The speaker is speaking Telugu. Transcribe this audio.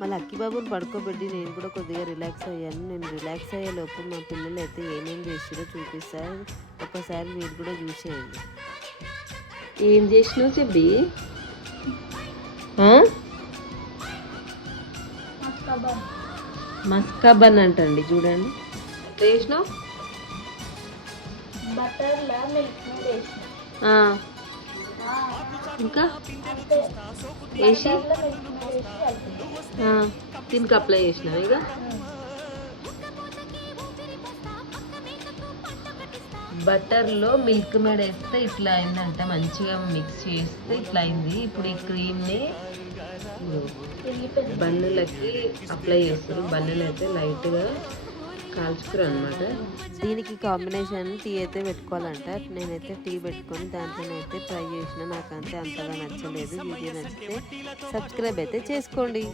మా లక్కీ బాబుని పడుకోబెట్టి నేను కూడా కొద్దిగా రిలాక్స్ అయ్యాను. నేను రిలాక్స్ అయ్యే లోపు మా పిల్లలు అయితే ఏమేమి చేసిరో చూపిస్తారు. ఒక్కసారి మీరు కూడా చూసేయండి. ఏం చేసినావు చెబ్బి? మస్కాబన్ అంటండి, చూడండి చేసినావు. ఇంకా వేసి దీనికి అప్లై చేసినావు. ఇక బటర్లో మిల్క్ మేడ్ వేస్తే ఇట్లా అయిందంట, మంచిగా మిక్స్ చేస్తే ఇట్లా అయింది. ఇప్పుడు ఈ క్రీమ్ని బన్నులకి అప్లై చేస్తారు. బన్నులు అయితే లైట్గా కాల్చుకురు అనమాట. దీనికి కాంబినేషన్ టీ అయితే పెట్టుకోవాలంట. నేనైతే టీ పెట్టుకొని దాంట్లోనైతే ట్రై చేసిన. నాకు అంతే అంతగా నచ్చలేదు. వీడియో నచ్చితే సబ్స్క్రైబ్ అయితే చేసుకోండి.